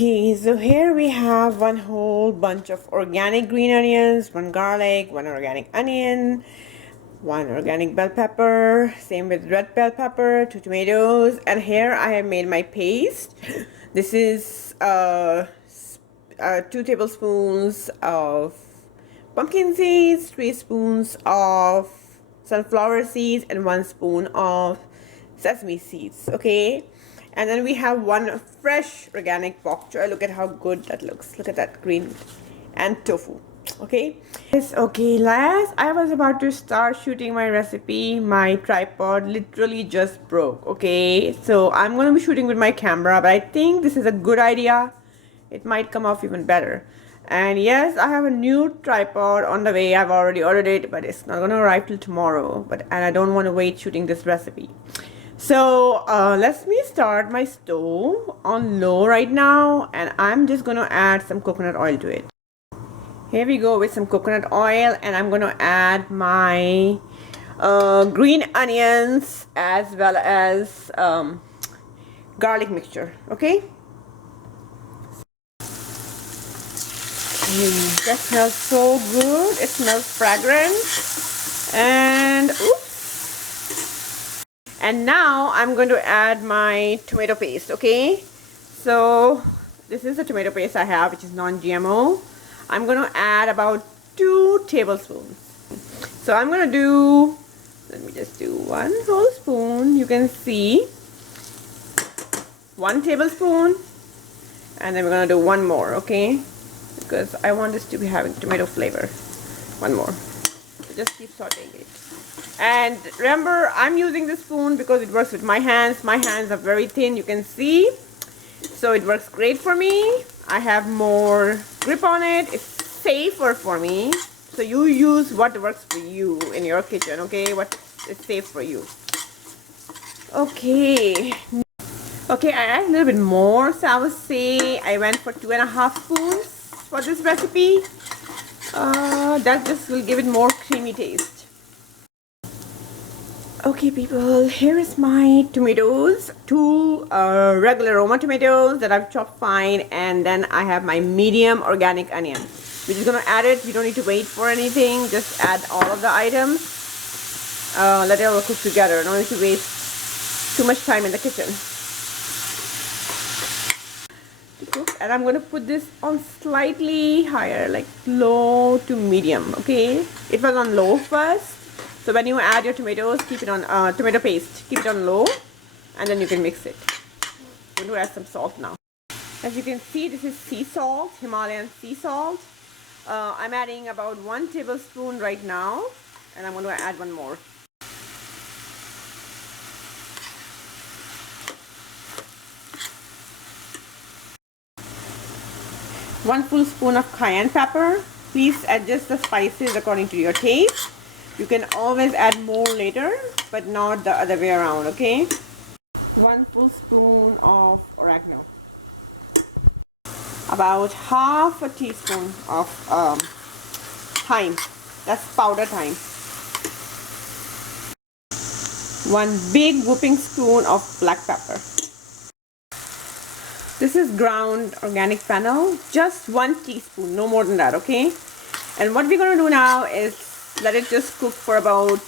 Okay, so here we have one whole bunch of organic green onions, one garlic, one organic onion, one organic bell pepper, same with red bell pepper, 2 tomatoes, and here I have made my paste. This is 2 tablespoons of pumpkin seeds, 3 spoons of sunflower seeds, and 1 spoon of sesame seeds. Okay, and then we have one fresh organic bok choy. Look at how good that looks. Look at that green, and tofu. Okay, yes. Okay, last I was about to start shooting my recipe, my tripod literally just broke. Okay, so I'm gonna be shooting with my camera, but I think this is a good idea. It might come off even better. And yes, I have a new tripod on the way. I've already ordered it, but it's not gonna arrive till tomorrow. And I don't want to wait shooting this recipe. So let me start my stove on low right now, and I'm just gonna add some coconut oil to it. Here we go with some coconut oil, and I'm gonna add my green onions as well as garlic mixture. Okay. That smells so good. It smells fragrant. And oops. And now I'm going to add my tomato paste. Okay. So this is the tomato paste I have, which is non-GMO. I'm going to add about 2 tablespoons. So I'm going to do, let me just do 1 whole spoon. You can see 1 tablespoon. And then we're going to do 1 more. Okay. Because I want this to be having tomato flavor. 1 more. So just keep sauteing it. And remember, I'm using this spoon because it works with my hands. My hands are very thin, you can see. So it works great for me. I have more grip on it. It's safer for me. So you use what works for you in your kitchen, okay? What is safe for you. Okay. Okay, I add a little bit more. So I would say I went for 2.5 spoons for this recipe. That just will give it more creamy taste. Okay people, here is my tomatoes. 2 regular Roma tomatoes that I've chopped fine, and then I have my medium organic onion. We're just gonna add it. You don't need to wait for anything. Just add all of the items. Let it all cook together. Don't need to waste too much time in the kitchen. And I'm going to put this on slightly higher, like low to medium. Okay, it was on low first, so when you add your tomatoes, keep it on tomato paste, keep it on low, and then you can mix it. I'm going to add some salt now. As you can see, this is sea salt, Himalayan sea salt. I'm adding about 1 tablespoon right now, and I'm going to add 1 more. One full spoon of cayenne pepper. Please adjust the spices according to your taste. You can always add more later, but not the other way around, okay? 1 full spoon of oregano. About half a teaspoon of thyme. That's powdered thyme. 1 big whooping spoon of black pepper. This is ground organic fennel, just 1 teaspoon, no more than that, okay? And what we're going to do now is let it just cook for about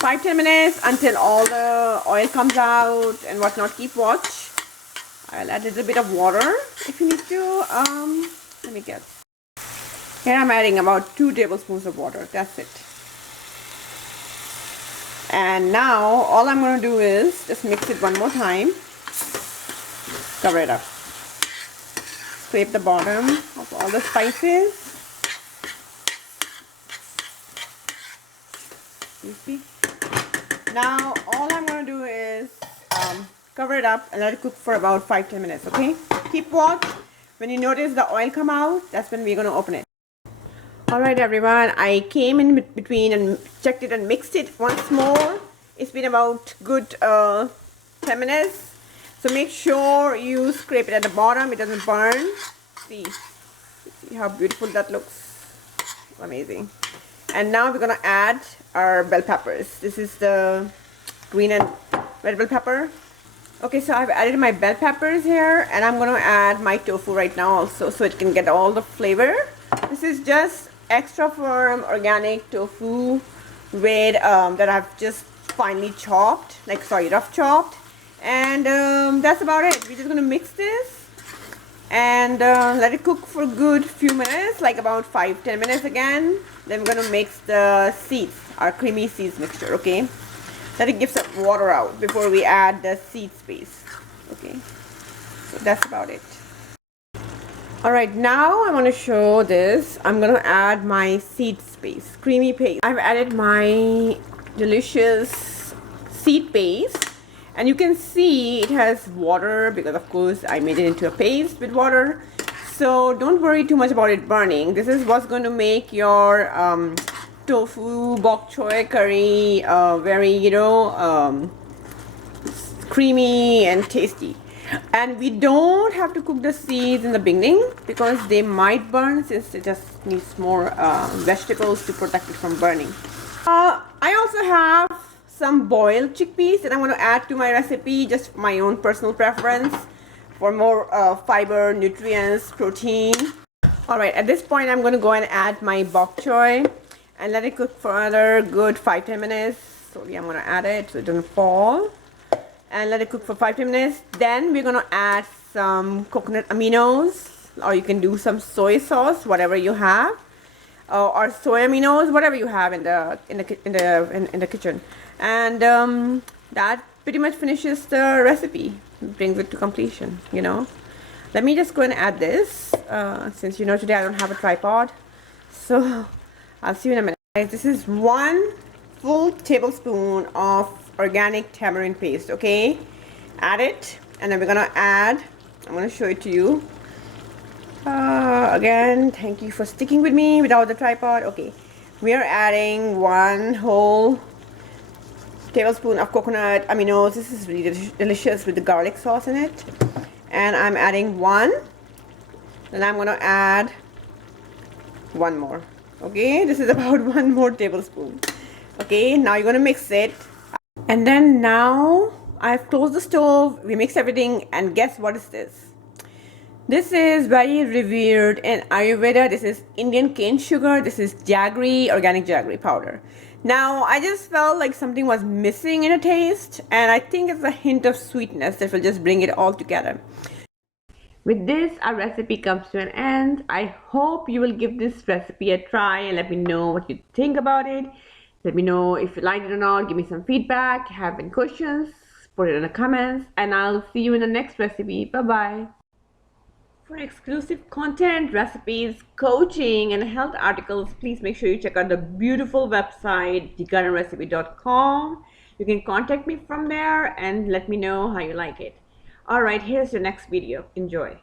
5-10 minutes until all the oil comes out and whatnot. Keep watch. I'll add a little bit of water if you need to. Let me guess. Here I'm adding about 2 tablespoons of water. That's it. And now all I'm going to do is just mix it 1 more time. Cover it up. Scrape the bottom of all the spices. You see? Now all I'm going to do is cover it up and let it cook for about 5-10 minutes. Okay? Keep watch. When you notice the oil come out, that's when we're going to open it. Alright everyone, I came in between and checked it and mixed it once more. It's been about good 10 minutes. So make sure you scrape it at the bottom, it doesn't burn. See how beautiful that looks. Amazing. And now we're gonna add our bell peppers. This is the green and red bell pepper. Okay, so I've added my bell peppers here, and I'm gonna add my tofu right now also, so it can get all the flavor. This is just extra firm organic tofu with that I've just finely chopped, like sorry, rough chopped, and that's about it. We're just gonna mix this and let it cook for a good few minutes, like about 5-10 minutes again. Then we're gonna mix the seeds, our creamy seeds mixture. Okay, let it give some water out before we add the seeds paste. Okay, so that's about it. All right, now I want to show this. I'm gonna add my seeds paste, creamy paste. I've added my delicious seed paste, and you can see it has water because of course I made it into a paste with water. So don't worry too much about it burning. This is what's going to make your tofu bok choy curry very, creamy and tasty. And we don't have to cook the seeds in the beginning because they might burn, since it just needs more vegetables to protect it from burning. I also have some boiled chickpeas that I'm going to add to my recipe, just my own personal preference for more fiber, nutrients, protein. Alright, at this point I'm going to go and add my bok choy and let it cook for another good 5-10 minutes. Slowly I'm going to add it so it doesn't fall, and let it cook for 5-10 minutes. Then we're going to add some coconut aminos, or you can do some soy sauce, whatever you have, or soy aminos, whatever you have in the kitchen. And that pretty much finishes the recipe, brings it to completion. Let me just go and add this, since today I don't have a tripod, so I'll see you in a minute. This is 1 full tablespoon of organic tamarind paste. Okay, add it, and then we're gonna add, I'm gonna show it to you again. Thank you for sticking with me without the tripod. Okay, we are adding 1 whole tablespoon of coconut aminos. This is really delicious with the garlic sauce in it. And I'm adding 1, then I'm gonna add 1 more. Okay, this is about 1 more tablespoon. Okay, now you're gonna mix it, and then now I've closed the stove. We mix everything, and guess what is this? This is very revered in Ayurveda. This is Indian cane sugar. This is jaggery, organic jaggery powder. Now, I just felt like something was missing in a taste, and I think it's a hint of sweetness that will just bring it all together. With this, our recipe comes to an end. I hope you will give this recipe a try and let me know what you think about it. Let me know if you liked it or not. Give me some feedback. Have any questions, put it in the comments, and I'll see you in the next recipe. Bye-bye. For exclusive content, recipes, coaching, and health articles, please make sure you check out the beautiful website, thegardenrecipe.com. You can contact me from there and let me know how you like it. Alright, here's your next video. Enjoy.